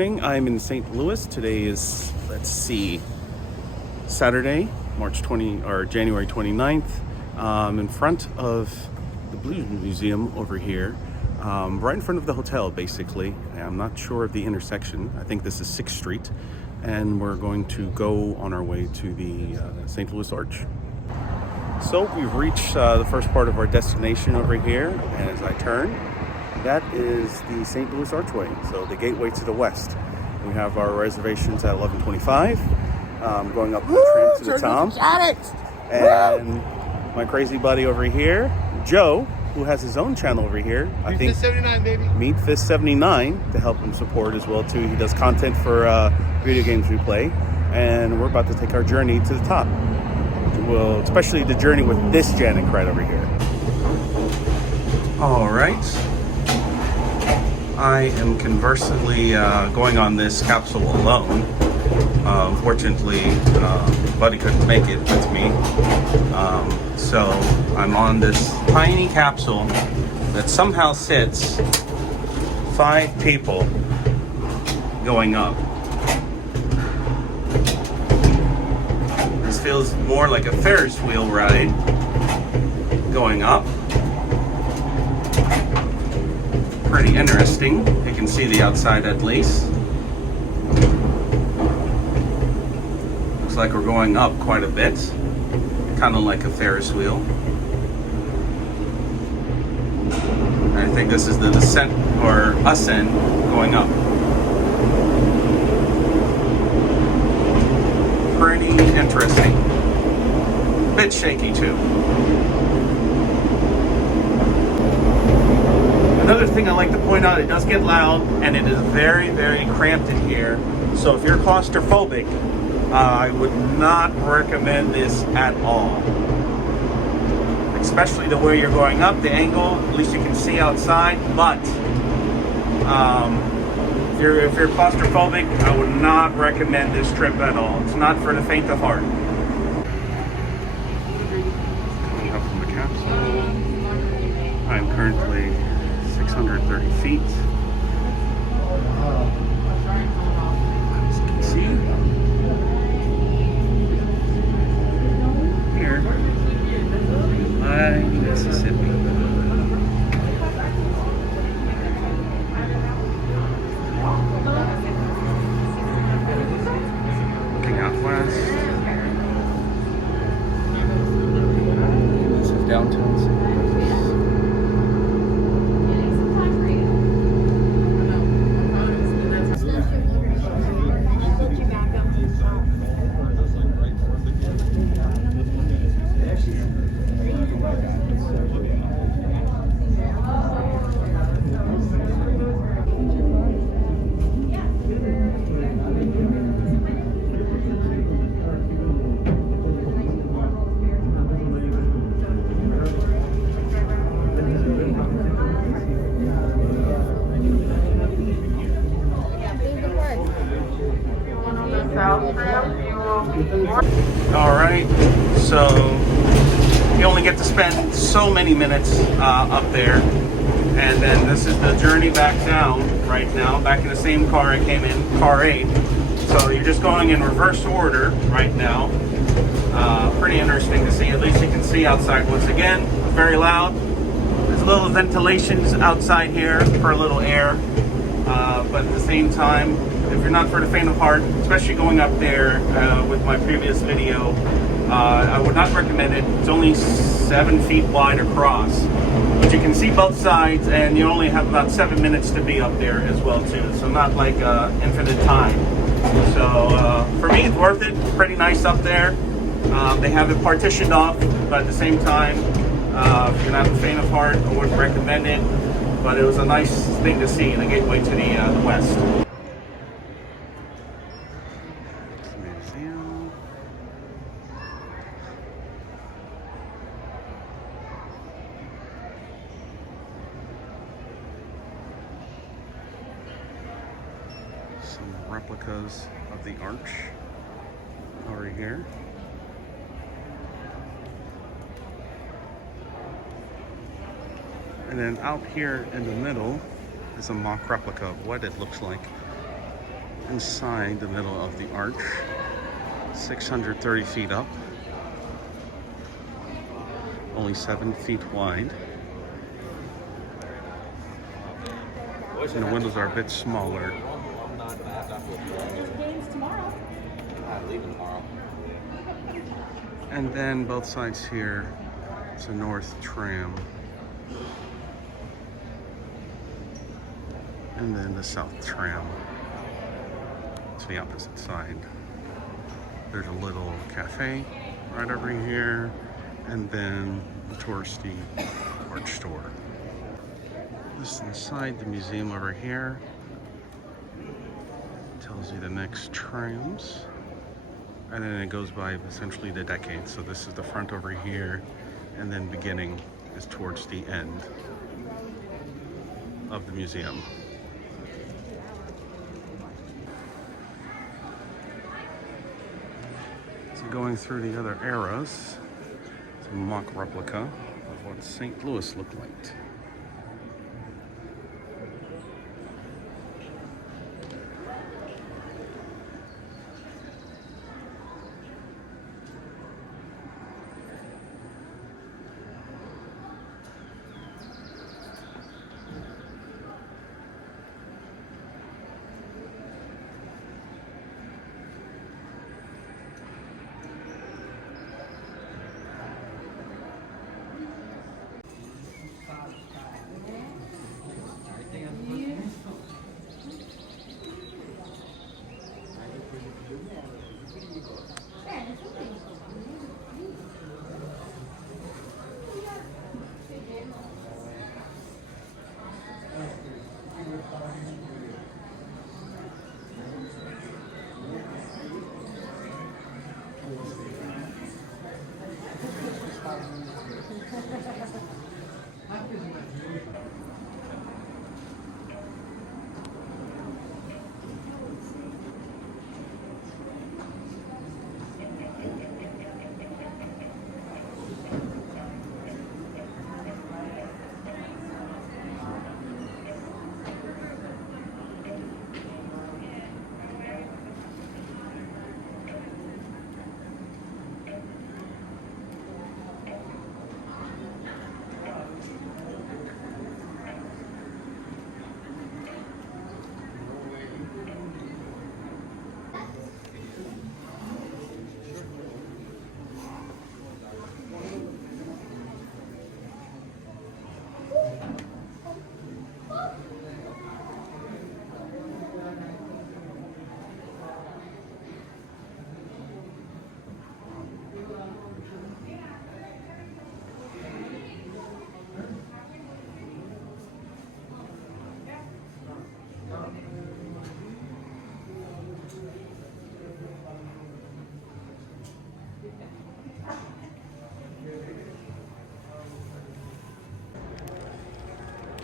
morning. I'm in St. Louis. Today is, Saturday, January 29th. In front of the Blues Museum over here, right in front of the hotel, basically. I'm not sure of the intersection. I think this is 6th Street, and we're going to go on our way to the St. Louis Arch. So we've reached the first part of our destination over here. As I turn, that is the St. Louis Archway, so the gateway to the west. We have our reservations at 11:25. Going up the tram to the Tom. And my crazy buddy over here, Joe, who has his own channel over here. Meet Fist 79, baby. Meet Fist 79 to help him support as well too. He does content for video games we play, and we're about to take our journey to the top. Well, especially the journey with this Janik right over here. All right. I am conversely going on this capsule alone. Unfortunately, Buddy couldn't make it with me. So I'm on this tiny capsule that somehow sits 5 people going up. This feels more like a Ferris wheel ride going up. Pretty interesting. You can see the outside at least. Looks like we're going up quite a bit. Kind of like a Ferris wheel. I think this is the descent or ascent going up. Pretty interesting. Bit shaky too. Another thing I like to point out, it does get loud and it is very, very cramped in here. So if you're claustrophobic, I would not recommend this at all. Especially the way you're going up, the angle, at least you can see outside. But if you're claustrophobic, I would not recommend this trip at all. It's not for the faint of heart. Coming up from the capsule, I'm currently 630 feet. As you can see, here, Mississippi. Looking out west. This is downtown St. Louis. All right, so you only get to spend so many minutes up there, and then this is the journey back down right now, back in the same car I came in, car 8. So you're just going in reverse order right now. Pretty interesting to see. At least you can see outside once again. Very loud. There's little ventilations outside here for a little air, but at the same time, if you're not for the faint of heart, especially going up there with my previous video, I would not recommend it. It's only 7 feet wide across, but you can see both sides, and you only have about 7 minutes to be up there as well too. So not like infinite time. So for me, it's worth it. It's pretty nice up there. They have it partitioned off, but at the same time, if you're not a faint of heart, I wouldn't recommend it. But it was a nice thing to see, the gateway to the west. Some replicas of the arch over here. And then out here in the middle is a mock replica of what it looks like. inside the middle of the arch, 630 feet up, only 7 feet wide. And the windows are a bit smaller. And then both sides here, it's a north tram. And then the south tram to the opposite side. There's a little cafe right over here, and then a touristy art store. This is inside the museum over here. Tells you the next trams. And then it goes by essentially the decades. So this is the front over here, and then beginning is towards the end of the museum. So going through the other eras, it's a mock replica of what St. Louis looked like.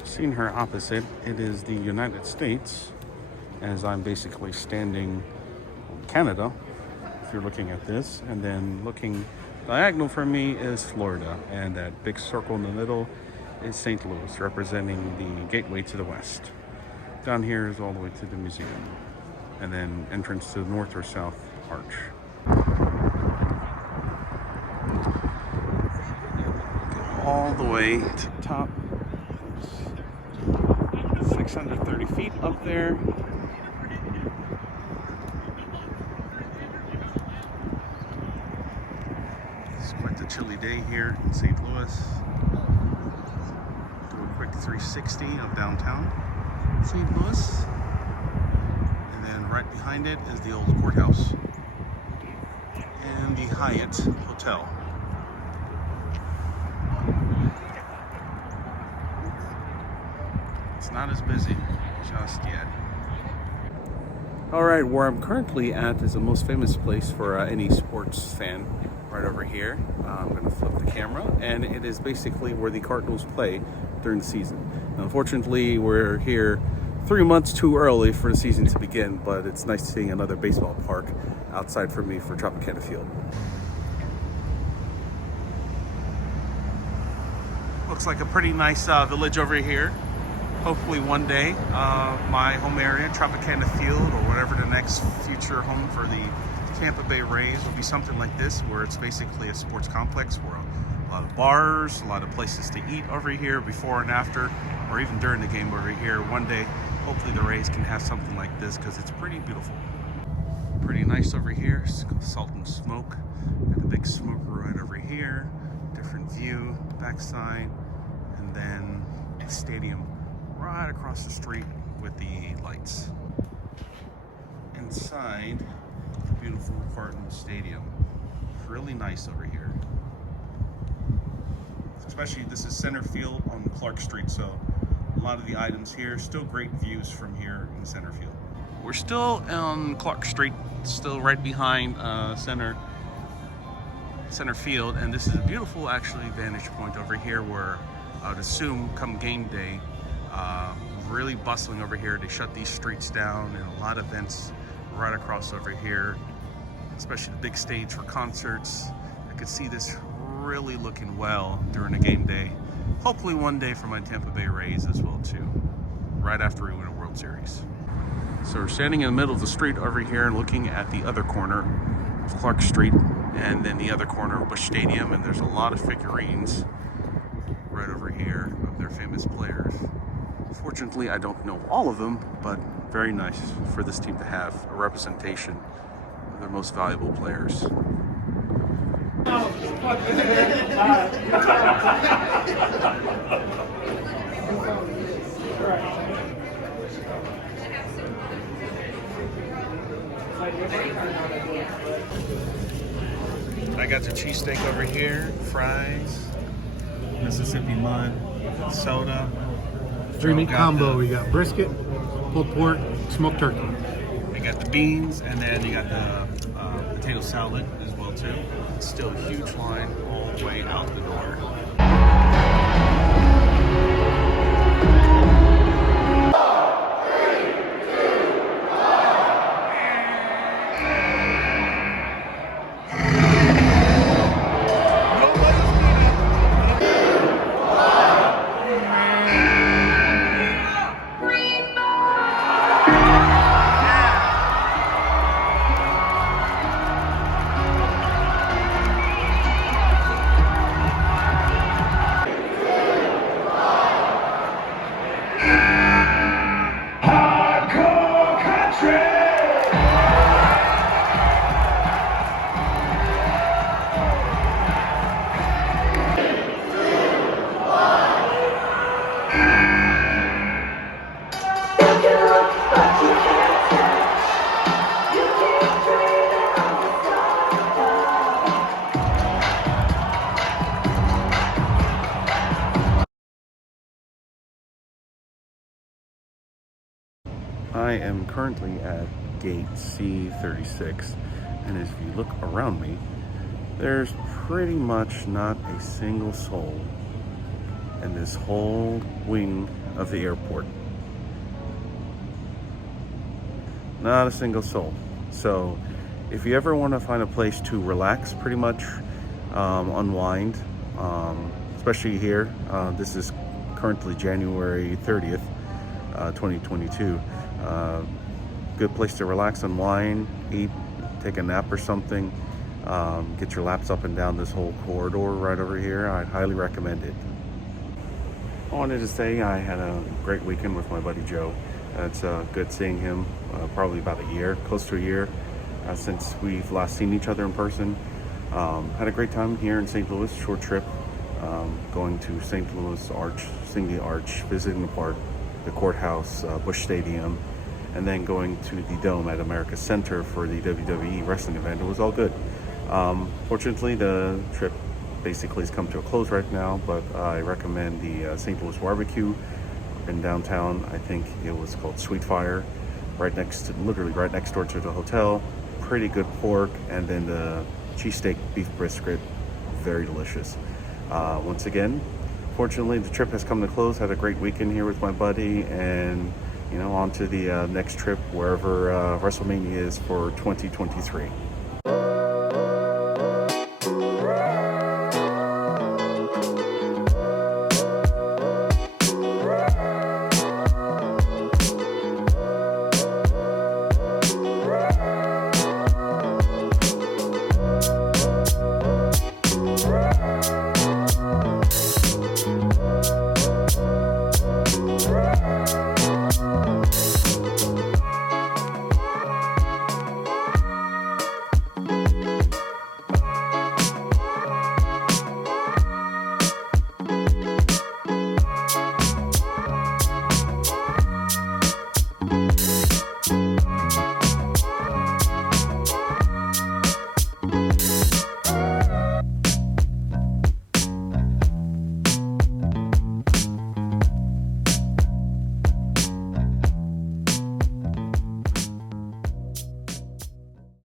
Seen her opposite, it is the United States, as I'm basically standing in Canada, if you're looking at this, and then looking diagonal from me is Florida, and that big circle in the middle is St. Louis, representing the gateway to the west. Down here is all the way to the museum, and then entrance to the north or south arch. All the way to the top. 630 feet up there. It's quite the chilly day here in St. Louis. Do a quick 360 of downtown St. Louis. And then right behind it is the old courthouse and the Hyatt Hotel. It's not as busy just yet. All right, where I'm currently at is the most famous place for any sports fan, right over here. I'm going to flip the camera, and it is basically where the Cardinals play during the season. Unfortunately, we're here 3 months too early for the season to begin, but it's nice seeing another baseball park outside for me for Tropicana Field. Looks like a pretty nice village over here. Hopefully one day, my home area, Tropicana Field, or whatever the next future home for the Tampa Bay Rays will be something like this, where it's basically a sports complex where a lot of bars, a lot of places to eat over here before and after, or even during the game over here. One day, hopefully the Rays can have something like this because it's pretty beautiful. Pretty nice over here. It's called Salt and Smoke. Got the big smoker right over here. Different view, backside, and then the stadium right across the street with the lights. Inside, the beautiful Cardinal Stadium. It's really nice over here. Especially, this is center field on Clark Street, so a lot of the items here, still great views from here in center field. We're still on Clark Street, still right behind center field, and this is a beautiful, actually, vantage point over here where I would assume come game day, really bustling over here. They shut these streets down, and a lot of events right across over here, especially the big stage for concerts. I could see this really looking well during a game day. Hopefully one day for my Tampa Bay Rays as well too, right after we win a World Series. So we're standing in the middle of the street over here and looking at the other corner of Clark Street, and then the other corner of Busch Stadium, and there's a lot of figurines right over here of their famous players. Fortunately, I don't know all of them, but very nice for this team to have a representation of their most valuable players. I got the cheesesteak over here, fries, Mississippi mud, soda. Three meat combo. We got brisket, pulled pork, smoked turkey. You got the beans, and then you got the potato salad as well too. It's still a huge line all the way out the door. I am currently at gate C36, and as you look around me, there's pretty much not a single soul in this whole wing of the airport. Not a single soul. So if you ever want to find a place to relax, pretty much unwind, especially here, this is currently January 30th, 2022. Good place to relax, unwind, eat, take a nap or something. Get your laps up and down this whole corridor right over here. I highly recommend it. I wanted to say I had a great weekend with my buddy Joe. It's good seeing him, probably about a year, close to a year, since we've last seen each other in person. Had a great time here in St. Louis, short trip, going to St. Louis Arch, seeing the Arch, visiting the park, the courthouse, Busch Stadium, and then going to the Dome at America Center for the WWE wrestling event. It was all good. Fortunately, the trip basically has come to a close right now, but I recommend the St. Louis barbecue in downtown. I think it was called Sugarfire, literally right next door to the hotel. Pretty good pork, and then the cheesesteak beef brisket, very delicious. Once again, fortunately, the trip has come to close. Had a great weekend here with my buddy, and on to the next trip, wherever WrestleMania is for 2023.